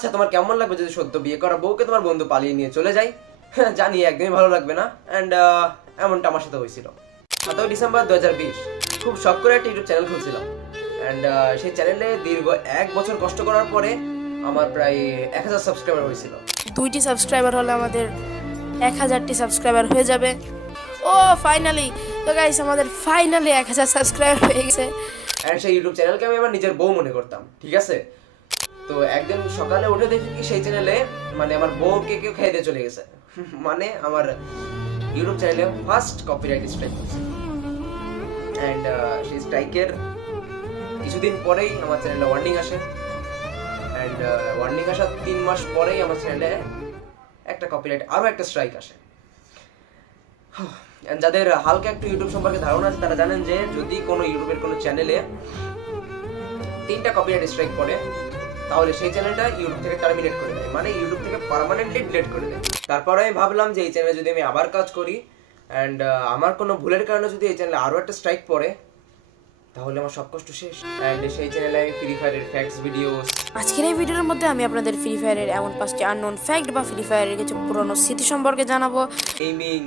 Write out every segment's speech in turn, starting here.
আচ্ছা তোমার কেমন লাগবে যদি সদ্য বিয়ে করা বউকে তোমার বন্ধু পালিয়ে নিয়ে চলে যায়? জানি একদমই ভালো লাগবে না। অ্যান্ড এমনটা আমার সাথে হয়েছিল 7 ডিসেম্বর 2020। খুব শখ করে একটা ইউটিউব চ্যানেল খুলছিলাম। অ্যান্ড সেই চ্যানেলে দীর্ঘ 1 বছর কষ্ট করার পরে আমার প্রায় 1000 সাবস্ক্রাইবার হয়েছিল। 2টি সাবস্ক্রাইবার হলে আমাদের 1000টি সাবস্ক্রাইবার হয়ে যাবে। ও ফাইনালি! তো গাইস আমাদের ফাইনালি 1000 সাবস্ক্রাইবার হয়ে গেছে। অ্যান্ড সেই ইউটিউব চ্যানেলকে আমি আমার নিজের বউ মনে করতাম, ঠিক আছে? তো একদিন সকালে উঠে দেখি কি সেই চ্যানেলে মানে আমার বউকে কেউ খেয়ে দিয়ে চলে গেছে। মানে আমার ইউটিউব চ্যানেলে ফার্স্ট কপিরাইট স্ট্রাইক হয়েছে। অ্যান্ড সেই স্ট্রাইকের কিছুদিন পরেই আমার চ্যানেলে ওয়ার্নিং আসে। অ্যান্ড ওয়ার্নিং আসার 3 মাস পরেই আমার চ্যানেলে একটা কপিরাইট আরও একটা স্ট্রাইক আসে। যাদের হালকা একটু ইউটিউব সম্পর্কে ধারণা আছে তারা জানেন যে যদি কোনো ইউটিউবের কোনো চ্যানেলে 3টা কপিরাইট স্ট্রাইক পড়ে তাহলে সেই চ্যানেলটা ইউটিউব থেকে টার্মিনেট করে দেয়, মানে ইউটিউব থেকে পার্মানেন্টলি ডিলিট করে দেয়। তারপরে আমি ভাবলাম যে এই চ্যানেলে যদি আমি আবার কাজ করি অ্যান্ড আমার কোনো ভুলের কারণে যদি এই চ্যানেলে আরও একটা স্ট্রাইক পড়ে তাহলে আমার সব কষ্ট শেষ। অ্যান্ড সেই চ্যানেলে আমি ফ্রি ফায়ারের ফ্যাক্টস ভিডিওস। আজকের এই ভিডিওর মধ্যে আমি আপনাদের ফ্রি ফায়ারের এমন 5টি আননোন ফ্যাক্ট বা ফ্রি ফায়ারের কিছু পুরনো স্মৃতি সম্পর্কে জানাবো। গেমিং,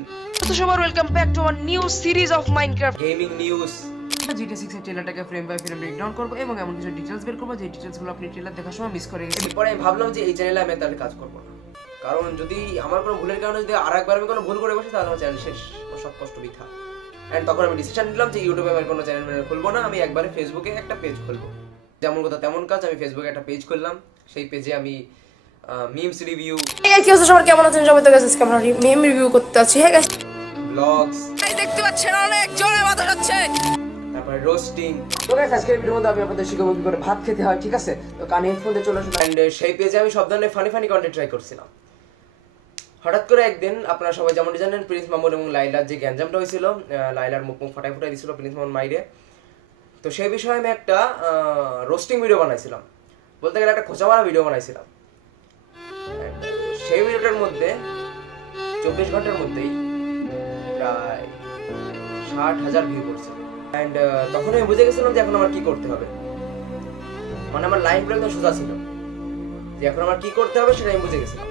তো সবার welcome back to our new series of Minecraft gaming news. GTA 6 এর ট্রেলারটাকে ফ্রেম বাই ফ্রেম ব্রেকডাউন করবো এবং এমন কিছু ডিটেলস বের করবো যে ডিটেলসগুলো আপনি ট্রেলার দেখার সময় মিস করে গেছেন। এরপরে আমি ভাবলাম যে এই চ্যানেলে আমি তাহলে কাজ করবো না, কারণ যদি আমার কোনো ভুলের কারণে যদি আরেকবার আমি কোনো ভুল করে বসি তাহলে আমার চ্যানেল শেষ, আমার সব কষ্ট বৃথা। অ্যান্ড তখন আমি ডিসিশন নিলাম যে ইউটিউবে আমি কোনো চ্যানেল খুলবো না, আমি একবারে ফেসবুকে একটা পেজ খুলবো। যেমন কথা তেমন কাজ, আমি ফেসবুকে একটা পেজ খুললাম। সেই পেজে আমি মিমস রিভিউ, এই কি অবস্থা সবার, কেমন আছেন সবাই? তো গাইস আজকে আমরা মেম রিভিউ করতে আছি। হ্যাঁ গাইস, ব্লগস, দেখতে পাচ্ছেন অনেক জোরে মাথা যাচ্ছে, তারপরে রোস্টিং। তো গাইস আজকের ভিডিওর মধ্যে আমি আপনাদের শিখাবো কি করে ভাত খেতে হয়, ঠিক আছে? তো কানে হেডফোন দিয়ে চলে আসুন। অ্যান্ড সেই পেজে আমি সব ধরনের ফানি ফানি কন্টেন্ট ট্রাই করছিলাম। হঠাৎ করে একদিন আপনারা সবাই যেমন জানেন প্রিন্স মামুন এবং লাইলার যে গ্যাঞ্জামটা হয়েছিল, লাইলার মুখ ফাটাই দিয়েছিল প্রিন্স মামুন মাইরে। তো সেই বিষয়ে আমি একটা রোস্টিং ভিডিও বানাইছিলাম, বলতে গেলে একটা খোঁচা মারা ভিডিও বানাইছিলাম। সেই ভিডিওটার মধ্যে 24 ঘন্টার মধ্যেই প্রায় 60,000 ভিউ করছে। অ্যান্ড তখন আমি বুঝে গেছিলাম যে এখন আমার কি করতে হবে, মানে আমার লাইন পুরো একদম সোজা ছিল যে এখন আমার কি করতে হবে সেটা আমি বুঝে গেছিলাম।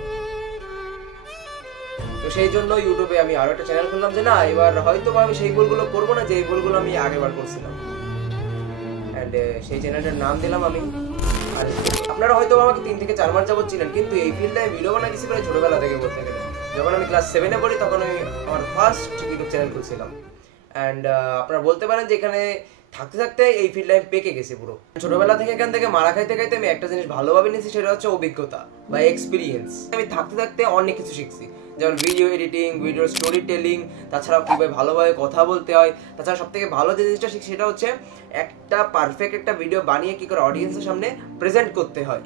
তো সেই জন্য ইউটিউবে আমি আরো একটা চ্যানেল খুললাম যে না এবার হয়তো আমি সেই ভুলগুলো করবো না যে এই ভুলগুলো আমি আগেরবার করছিলাম। অ্যান্ড সেই চ্যানেলটার নাম দিলাম আমি। আর আপনারা হয়তো আমাকে 3 থেকে 4 মাস যাবত ছিলেন, কিন্তু এই ফিল্ডে ভিডিও বানাইছি প্রায় ছোটবেলা থেকে বলতে গেলে। যখন আমি ক্লাস 7-এ পড়ি তখন আমি আমার ফার্স্ট ইউটিউব চ্যানেল খুলছিলাম। অ্যান্ড আপনারা বলতে পারেন যে এখানে থাকতে থাকতে এই ফিল্ডে আমি পেকে গেছি পুরো। ছোটবেলা থেকে এখান থেকে মারা খাইতে খাইতে আমি একটা জিনিস ভালোভাবে নিয়েছি, সেটা হচ্ছে অভিজ্ঞতা বা এক্সপিরিয়েন্স। আমি থাকতে থাকতে অনেক কিছু শিখছি, যেমন video editing, video story telling, তাছাড়াও কীভাবে ভালোভাবে কথা বলতে হয়। তাছাড়া সব থেকে ভালো যে জিনিসটা শিখছি সেটা হচ্ছে একটা পারফেক্ট একটা ভিডিও বানিয়ে কী করে অডিয়েন্সের সামনে প্রেজেন্ট করতে হয়।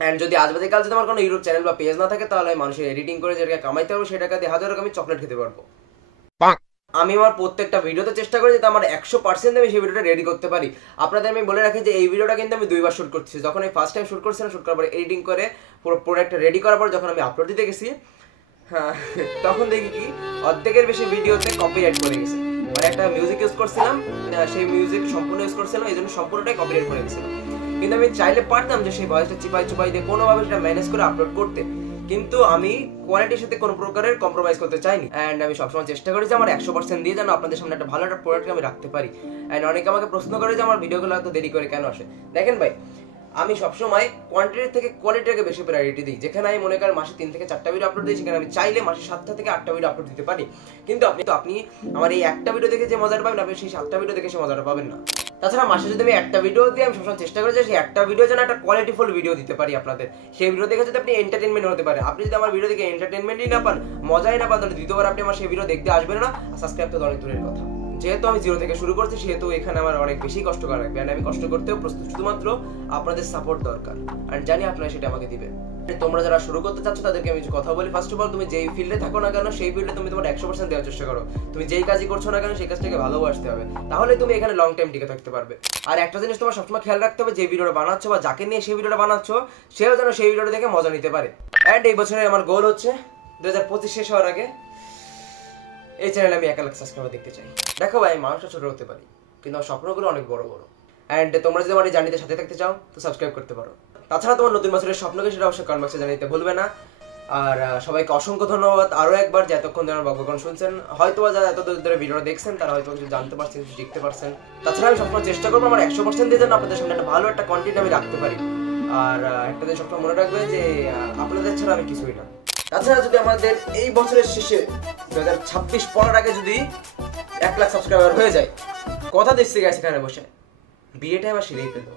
অ্যান্ড যদি আজ বাদে কাল যদি আমার কোনো ইউটিউব চ্যানেল বা পেজ না থাকে তাহলে আমি মানুষের এডিটিং করে যেটাকে কামাইতে পারবো সেটাকে দিয়ে হাজার আমি চকলেট খেতে পারবো। আমি আমার প্রত্যেকটা ভিডিওতে চেষ্টা করি যাতে আমার 100% আমি সেই ভিডিওটা রেডি করতে পারি। আপনাদের আমি বলে রাখি যে এই ভিডিওটা কিন্তু আমি 2বার শুট করছি। যখন আমি ফার্স্ট টাইম শুট করছিলাম, শুট করার পরে এডিটিং করে পুরো প্রোডাক্ট রেডি করার পর যখন আমি আপলোড দিতে গেছি, হ্যাঁ তখন দেখি কি অর্ধেকের বেশি ভিডিওতে কপিরাইট করে গেছে। মানে একটা মিউজিক ইউজ করছিলাম, সেই মিউজিক সম্পূর্ণ ইউজ করছিলাম, এই জন্য সম্পূর্ণটাই কপিরাইট করে গেছিলাম। কিন্তু আমি চাইলে পারতাম যে সেই ভয়েসটা চিপাই চুপাই দিয়ে কোনোভাবে সেটা ম্যানেজ করে আপলোড করতে, কিন্তু আমি কোয়ালিটির সাথে কোনো প্রকারের কম্প্রোমাইজ করতে চাইনি। অ্যান্ড আমি সবসময় চেষ্টা করি যে আমার 100% দিয়ে যেন আপনাদের সামনে একটা ভালো একটা প্রোডাক্ট আমি রাখতে পারি। অ্যান্ড অনেকে আমাকে প্রশ্ন করে যে আমার ভিডিওগুলো এত দেরি করে কেন আসে। দেখেন ভাই, আমি সবসময় কোয়ান্টিটির থেকে কোয়ালিটিকে বেশি প্রায়োরিটি দিই। যেখানে আমি মনে করেন মাসে 3 থেকে 4টা ভিডিও আপলোড দিই, সেখানে আমি চাইলে মাসে 7টা থেকে 8টা ভিডিও আপলোড দিতে পারি। কিন্তু আপনি আমার এই একটা ভিডিও দেখে যে মজাটা পাবেন, আপনি সেই 7টা ভিডিও দেখে সে মজাটা পাবেন না। তাছাড়া মাসে যদি আমি একটা ভিডিও দিই, আমি সবসময় চেষ্টা করি যে সেই একটা ভিডিও যেন একটা কোয়ালিটিফুল ভিডিও দিতে পারি আপনাদের। সেই ভিডিও দেখে যদি আপনি এন্টারটেনমেন্ট হতে পারে। আপনি যদি আমার ভিডিও দেখে এন্টারটেনমেন্টই না পান, মজাই না পান, তাহলে দ্বিতীয়বার আপনি আমার সেই ভিডিও দেখতে আসবেন না। আর সাবস্ক্রাইব তো অনেক দূরের কথা। যেহেতু আমি 0 থেকে শুরু করছি সেহেতু এখানে আমার অনেক বেশি কষ্ট করা লাগবে। আমি কষ্ট করতেও প্রস্তুত, শুধুমাত্র আপনাদের সাপোর্ট দরকার। আর জানি আপনারা সেটা আমাকে দিবেন। তোমরা যারা শুরু করতে চাচ্ছ তাদেরকে আমি কিছু কথা বলি। ফার্স্ট অফ অল, তুমি যেই ফিল্ডে থাকো না কেন সেই ফিল্ডে তুমি তোমার 100% দেওয়ার চেষ্টা করো। তুমি যেই কাজই করছো না কেন সেই কাজটাকে ভালোবাসতে হবে, তাহলে তুমি এখানে লং টাইম টিকে থাকতে পারবে। আর একটা জিনিস তোমার সবসময় খেয়াল রাখতে হবে, যে ভিডিওটা বানাচ্ছ বা যাকে নিয়ে সেই ভিডিওটা বানাচ্ছ সেও যেন সেই ভিডিওটা দেখে মজা নিতে পারে। অ্যান্ড এই বছরে আমার গোল হচ্ছে 2025 শেষ হওয়ার আগে এই চ্যানেলে আমি 1 লাখ সাবস্ক্রাইবার দেখতে চাই। দেখো ভাই, মানুষটা ছোট হতে পারি কিন্তু আমার স্বপ্নগুলো অনেক বড় বড়। অ্যান্ড তোমরা যদি আমার এই জার্নিতে সাথে থাকতে চাও তো সাবস্ক্রাইব করতে পারো। তাছাড়া তোমার নতুন বছরের স্বপ্নকে সেটা অবশ্যই কমেন্ট বক্সে জানাতে ভুলবে না। আর সবাইকে অসংখ্য ধন্যবাদ আরও একবার যে এতক্ষণ ধরে বকবকন শুনছেন। হয়তো যারা এত দূর ধরে ভিডিওটা দেখছেন তারা হয়তো কিছু জানতে পারছেন, কিছু শিখতে পারছেন। তাছাড়া আমি সবসময় চেষ্টা করবো আমার 100% দিয়ে যেন আপনাদের সামনে একটা ভালো একটা কন্টেন্ট আমি রাখতে পারি। আর একটা দিন সবসময় মনে রাখবে যে আপনাদের ছাড়া আমি কিছুই না। তাছাড়া যদি আমাদের এই বছরের শেষে 2026 পড়ার আগে যদি 1 লাখ সাবস্ক্রাইবার হয়ে যায়, কথা দিচ্ছি গাইস এখানে বসে, বিয়েটা আবার সেরেই ফেলবো।